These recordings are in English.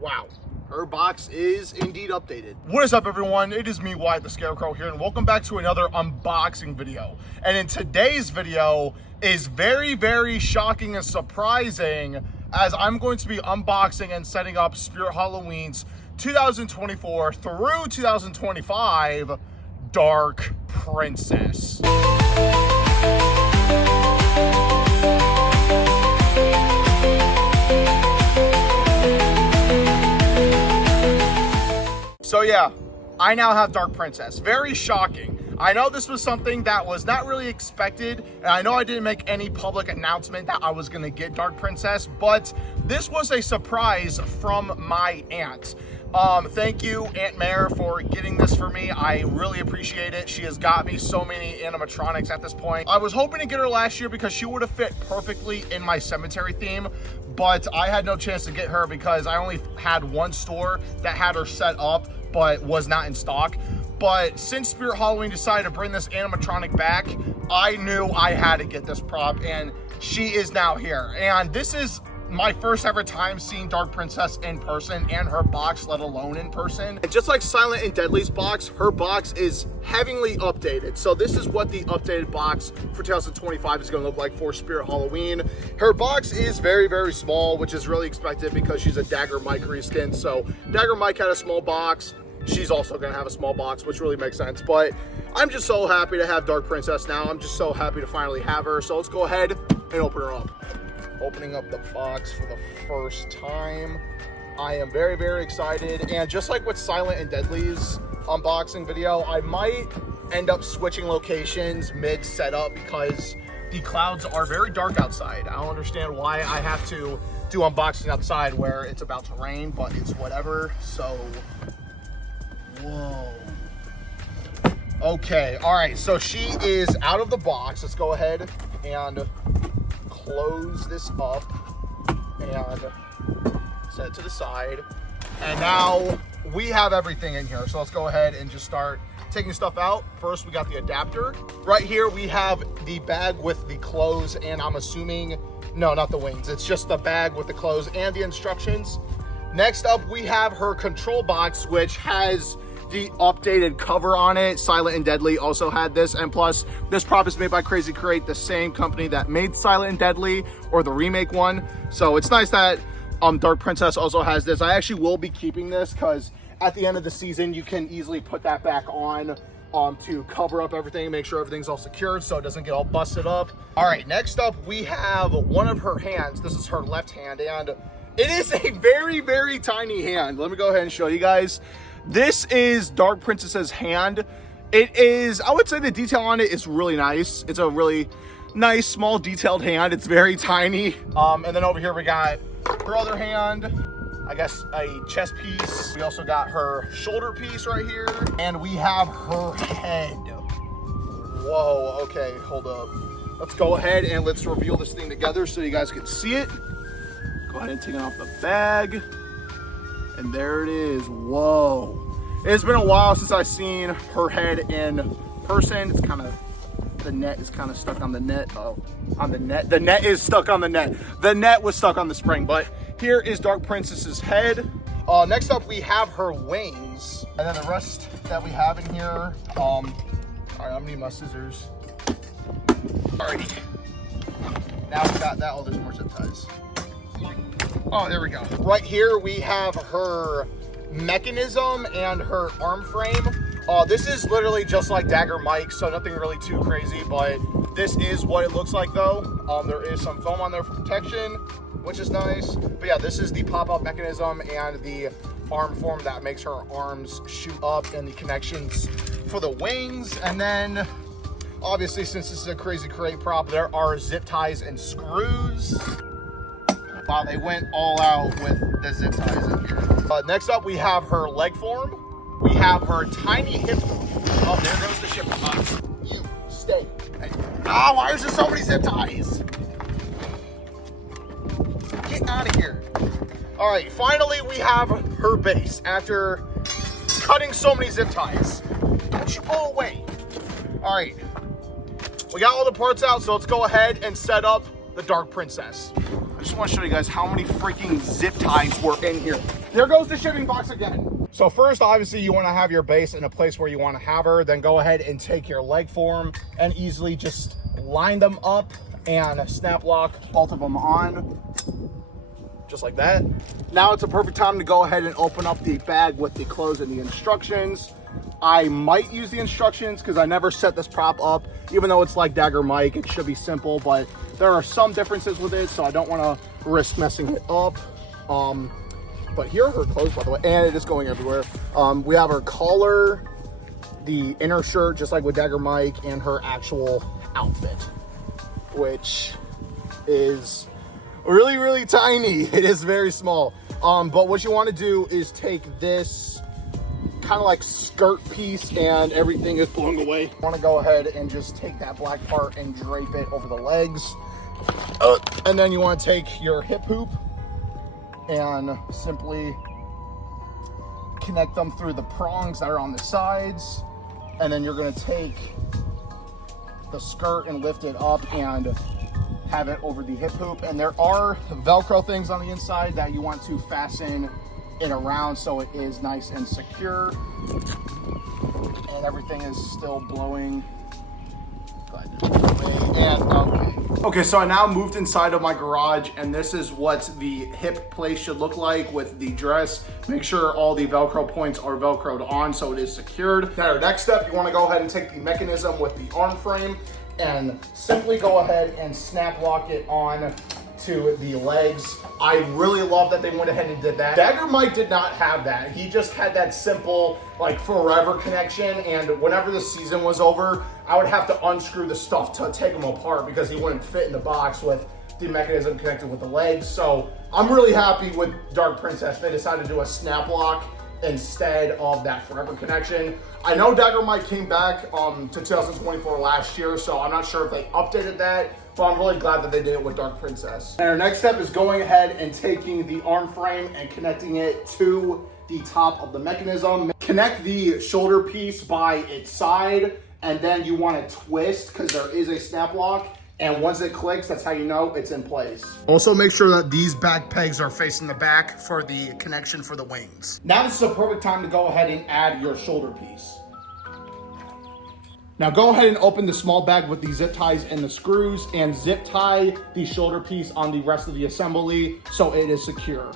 Wow, her box is indeed updated. What is up, everyone? It is me, Wyatt the Scarecrow here, and welcome back to another unboxing video. And in today's video is very, very shocking and surprising, as I'm going to be unboxing and setting up Spirit Halloween's 2024 through 2025 Dark Princess. So yeah, I now have Dark Princess. Very shocking. I know this was something that was not really expected, and I know I didn't make any public announcement that I was gonna get Dark Princess, but this was a surprise from my aunt. Thank you, Aunt Mare, for getting this for me. I really appreciate it. She has got me so many animatronics at this point. I was hoping to get her last year because she would have fit perfectly in my cemetery theme, but I had no chance to get her because I only had one store that had her set up but was not in stock. But since Spirit Halloween decided to bring this animatronic back, I knew I had to get this prop, and she is now here. And this is my first ever time seeing Dark Princess in person and her box, let alone in person. And just like Silent and Deadly's box, her box is heavily updated. So this is what the updated box for 2025 is gonna look like for Spirit Halloween. Her box is very, very small, which is really expected because she's a Dagger Mike reskin. So Dagger Mike had a small box. She's also gonna have a small box, which really makes sense. But I'm just so happy to have Dark Princess now. I'm just so happy to finally have her. So let's go ahead and open her up. Opening up the box for the first time. I am very, very excited. And just like with Silent and Deadly's unboxing video, I might end up switching locations mid setup because the clouds are very dark outside. I don't understand why I have to do unboxing outside where it's about to rain, but it's whatever. So, whoa. Okay, all right, so she is out of the box. Let's go ahead and close this up and set it to the side. And now we have everything in here. So let's go ahead and just start taking stuff out. First, we got the adapter. Right here, we have the bag with the clothes, and I'm assuming, no, not the wings. It's just the bag with the clothes and the instructions. Next up, we have her control box, which has the updated cover on it. Silent and Deadly also had this, and plus this prop is made by Crazy Crate, the same company that made Silent and Deadly, or the remake one. So it's nice that Dark Princess also has this. I actually will be keeping this because at the end of the season you can easily put that back on to cover up everything, make sure everything's all secured so it doesn't get all busted up. All right, next up we have one of her hands. This is her left hand, and it is a very, very tiny hand. Let me go ahead and show you guys. This is Dark Princess's hand. It is, I would say the detail on it is really nice. It's a really nice, small, detailed hand. It's very tiny. And then over here we got her other hand. I guess a chest piece. We also got her shoulder piece right here. And we have her head. Whoa, okay, hold up. Let's go ahead and let's reveal this thing together so you guys can see it. Go ahead and take it off the bag. And there it is. Whoa. It's been a while since I've seen her head in person. It's kind of, the net is kind of stuck on the net. Oh, on the net. The net is stuck on the net. The net was stuck on the spring, but here is Dark Princess's head. Next up, we have her wings. And then the rest that we have in here. All right, I'm gonna need my scissors. All right. Now we got that. Oh, there's more zip ties. Oh, there we go. Right here, we have her mechanism and her arm frame. This is literally just like Dagger Mike, so nothing really too crazy, but this is what it looks like though. There is some foam on there for protection, which is nice. But yeah, this is the pop-up mechanism and the arm form that makes her arms shoot up, and the connections for the wings. And then, obviously, since this is a Crazy Crate prop, there are zip ties and screws. Wow, they went all out with the zip ties in here. Next up, we have her leg form. We have her tiny hip. Oh, there goes the shipping box. You stay. Hey. Oh, why is there so many zip ties? Get out of here. All right, finally, we have her base after cutting so many zip ties. Don't you go away. All right, we got all the parts out, so let's go ahead and set up the Dark Princess. I just want to show you guys how many freaking zip ties were in here. There goes the shipping box again. So first, obviously, you want to have your base in a place where you want to have her. Then go ahead and take your leg form and easily just line them up and snap lock both of them on. Just like that. Now it's a perfect time to go ahead and open up the bag with the clothes and the instructions. I might use the instructions because I never set this prop up. Even though it's like Dagger Mike, it should be simple, but there are some differences with it, so I don't want to risk messing it up. But here are her clothes, by the way, and it is going everywhere. We have her collar, the inner shirt, just like with Dagger Mike, and her actual outfit, which is really, really tiny. It is very small. But what you want to do is take this kind of like skirt piece and everything is blowing away. You want to go ahead and just take that black part and drape it over the legs. And then you want to take your hip hoop and simply connect them through the prongs that are on the sides. And then you're going to take the skirt and lift it up and have it over the hip hoop. And there are Velcro things on the inside that you want to fasten it around so it is nice and secure. And everything is still blowing. Okay, so I now moved inside of my garage, and this is what the hip place should look like with the dress. Make sure all the Velcro points are Velcroed on so it is secured. Now, our next step, you want to go ahead and take the mechanism with the arm frame and simply go ahead and snap lock it on to the legs. I really love that they went ahead and did that. Dagger Mike did not have that. He just had that simple, like, forever connection, and whenever the season was over, I would have to unscrew the stuff to take them apart because he wouldn't fit in the box with the mechanism connected with the legs. So I'm really happy with Dark Princess. They decided to do a snap lock instead of that forever connection. I know Dagger Mike came back to 2024 last year, so I'm not sure if they updated that, but I'm really glad that they did it with Dark Princess. And our next step is going ahead and taking the arm frame and connecting it to the top of the mechanism. Connect the shoulder piece by its side, and then you want to twist because there is a snap lock. And once it clicks, that's how you know it's in place. Also make sure that these back pegs are facing the back for the connection for the wings. Now this is a perfect time to go ahead and add your shoulder piece. Now go ahead and open the small bag with the zip ties and the screws and zip tie the shoulder piece on the rest of the assembly so it is secure.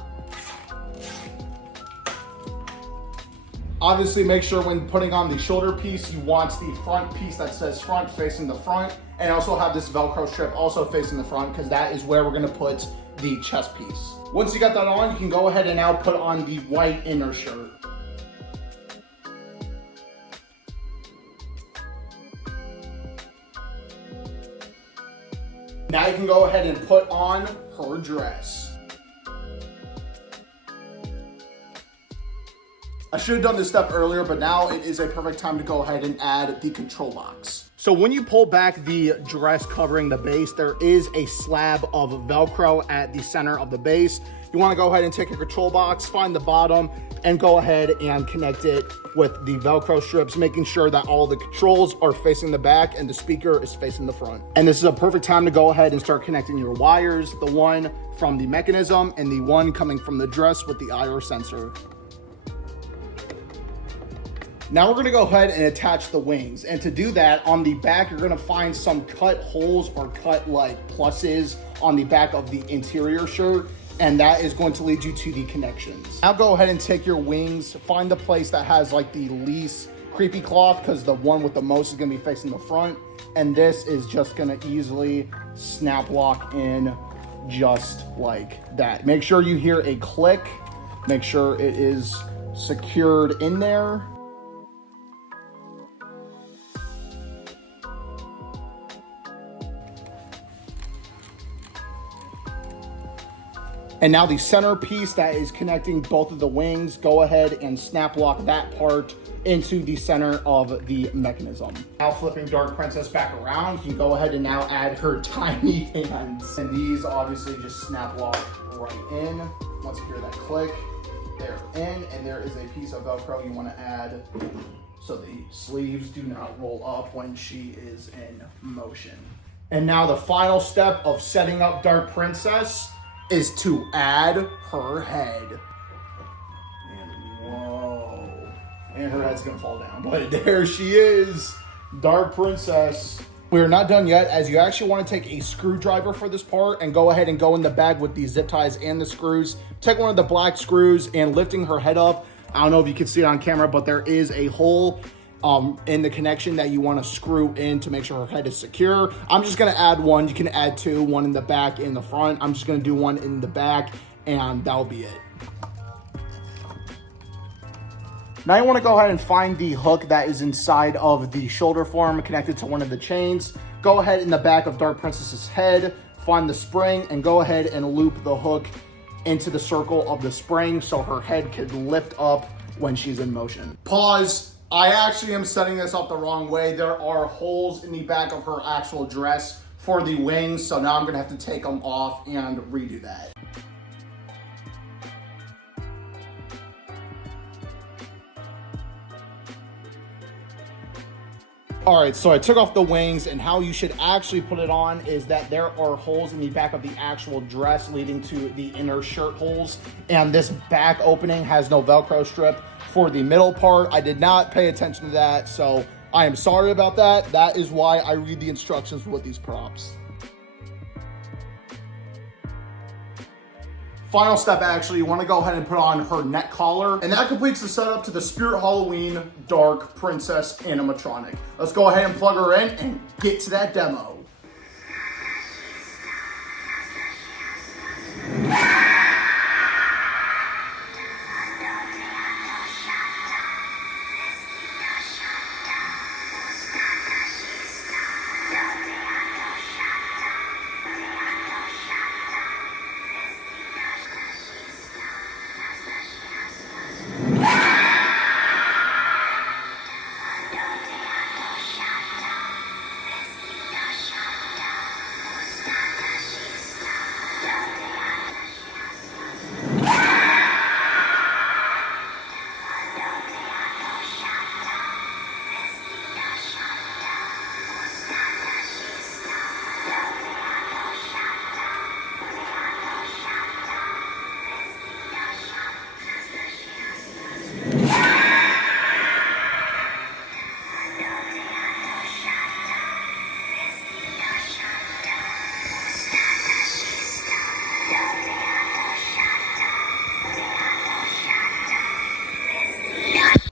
Obviously, make sure when putting on the shoulder piece, you want the front piece that says front facing the front, and also have this Velcro strip also facing the front because that is where we're gonna put the chest piece. Once you got that on, you can go ahead and now put on the white inner shirt. Now you can go ahead and put on her dress. I should have done this step earlier, but now it is a perfect time to go ahead and add the control box. So when you pull back the dress covering the base, there is a slab of Velcro at the center of the base. You want to go ahead and take your control box, find the bottom, and go ahead and connect it with the Velcro strips, making sure that all the controls are facing the back and the speaker is facing the front. And this is a perfect time to go ahead and start connecting your wires, the one from the mechanism and the one coming from the dress with the IR sensor. Now we're gonna go ahead and attach the wings. And to do that, on the back, you're gonna find some cut holes or cut like pluses on the back of the interior shirt. And that is going to lead you to the connections. Now go ahead and take your wings, find the place that has like the least creepy cloth because the one with the most is gonna be facing the front. And this is just gonna easily snap lock in just like that. Make sure you hear a click. Make sure it is secured in there. And now the center piece that is connecting both of the wings, go ahead and snap lock that part into the center of the mechanism. Now flipping Dark Princess back around, you can go ahead and now add her tiny hands. And these obviously just snap lock right in. Once you hear that click, they're in, and there is a piece of Velcro you want to add so the sleeves do not roll up when she is in motion. And now the final step of setting up Dark Princess is to add her head. And whoa. And her head's gonna fall down. But there she is, Dark Princess. We're not done yet, as you actually want to take a screwdriver for this part and go ahead and go in the bag with the zip ties and the screws. Take one of the black screws and lifting her head up. I don't know if you can see it on camera, but there is a hole in the connection that you want to screw in to make sure her head is secure. I'm just going to add one. You can add two, one in the back and the front. I'm just going to do one in the back, and that'll be it. Now you want to go ahead and find the hook that is inside of the shoulder form connected to one of the chains. Go ahead in the back of Dark Princess's head, find the spring, and go ahead and loop the hook into the circle of the spring so her head can lift up when she's in motion. Pause. I actually am setting this up the wrong way. There are holes in the back of her actual dress for the wings, so now I'm gonna have to take them off and redo that. All right, so I took off the wings, and how you should actually put it on is that there are holes in the back of the actual dress leading to the inner shirt holes, and this back opening has no Velcro strip for the middle part. I did not pay attention to that, so I am sorry about that. That is why I read the instructions with these props. Final step, actually, you want to go ahead and put on her neck collar, and that completes the setup to the Spirit Halloween Dark Princess animatronic. Let's go ahead and plug her in and get to that demo.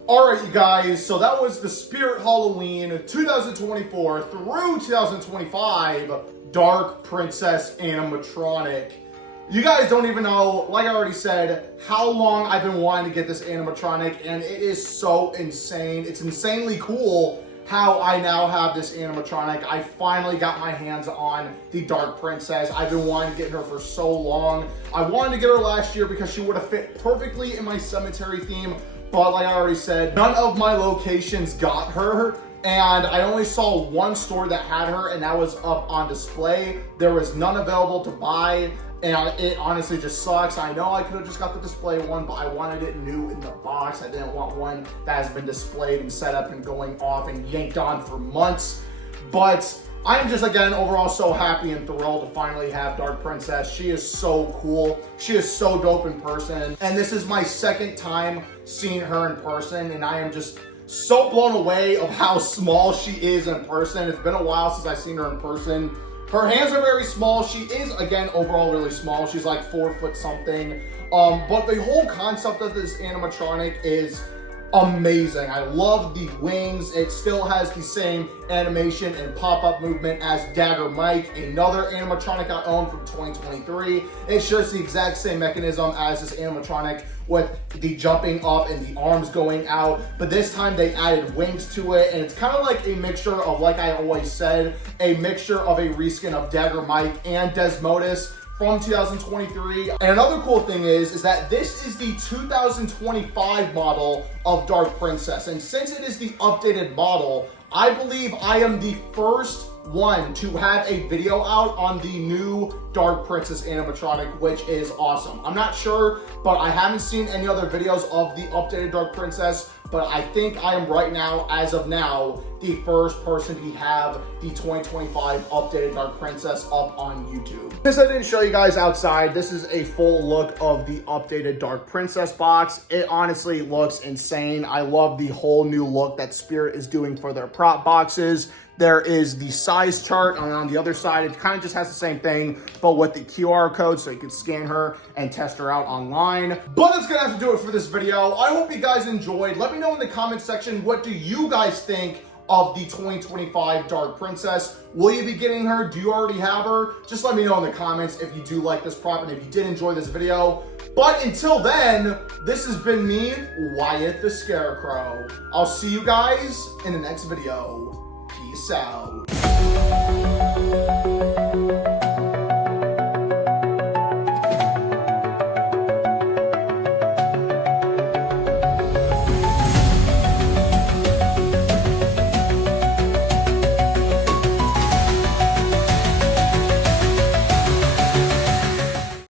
Alright, you guys, so that was the Spirit Halloween 2024 through 2025 Dark Princess animatronic. You guys don't even know, like I already said, how long I've been wanting to get this animatronic, and it is so insane. It's insanely cool how I now have this animatronic. I finally got my hands on the Dark Princess. I've been wanting to get her for so long. I wanted to get her last year because she would have fit perfectly in my cemetery theme. But like I already said, none of my locations got her, and I only saw one store that had her, and that was up on display. There was none available to buy, and it honestly just sucks. I know I could have just got the display one, but I wanted it new in the box. I didn't want one that has been displayed and set up and going off and yanked on for months. But I'm just, again, overall so happy and thrilled to finally have Dark Princess. She is so cool. She is so dope in person. And this is my second time seeing her in person, and I am just so blown away of how small she is in person. It's been a while since I've seen her in person. Her hands are very small. She is, again, overall really small. She's like 4 foot something. But the whole concept of this animatronic is amazing. I love the wings. It still has the same animation and pop-up movement as Dagger Mike, another animatronic I own from 2023. It shares the exact same mechanism as this animatronic with the jumping up and the arms going out, but this time they added wings to it, and it's kind of like a mixture of, like I always said, a mixture of a reskin of Dagger Mike and Desmodus from 2023. And another cool thing is that this is the 2025 model of Dark Princess. And since it is the updated model, I believe I am the first one, to have a video out on the new Dark Princess animatronic, which is awesome. I'm not sure, but I haven't seen any other videos of the updated Dark Princess, but I think I am right now, as of now, the first person to have the 2025 updated Dark Princess up on YouTube. Since I didn't show you guys outside, this is a full look of the updated Dark Princess box. It honestly looks insane. I love the whole new look that Spirit is doing for their prop boxes. There is the size chart, and on the other side, it kind of just has the same thing, but with the QR code, so you can scan her and test her out online. But that's gonna have to do it for this video. I hope you guys enjoyed. Let me know in the comment section, what do you guys think of the 2025 Dark Princess? Will you be getting her? Do you already have her? Just let me know in the comments if you do like this prop and if you did enjoy this video. But until then, this has been me, Wyatt the Scarecrow. I'll see you guys in the next video. Peace out.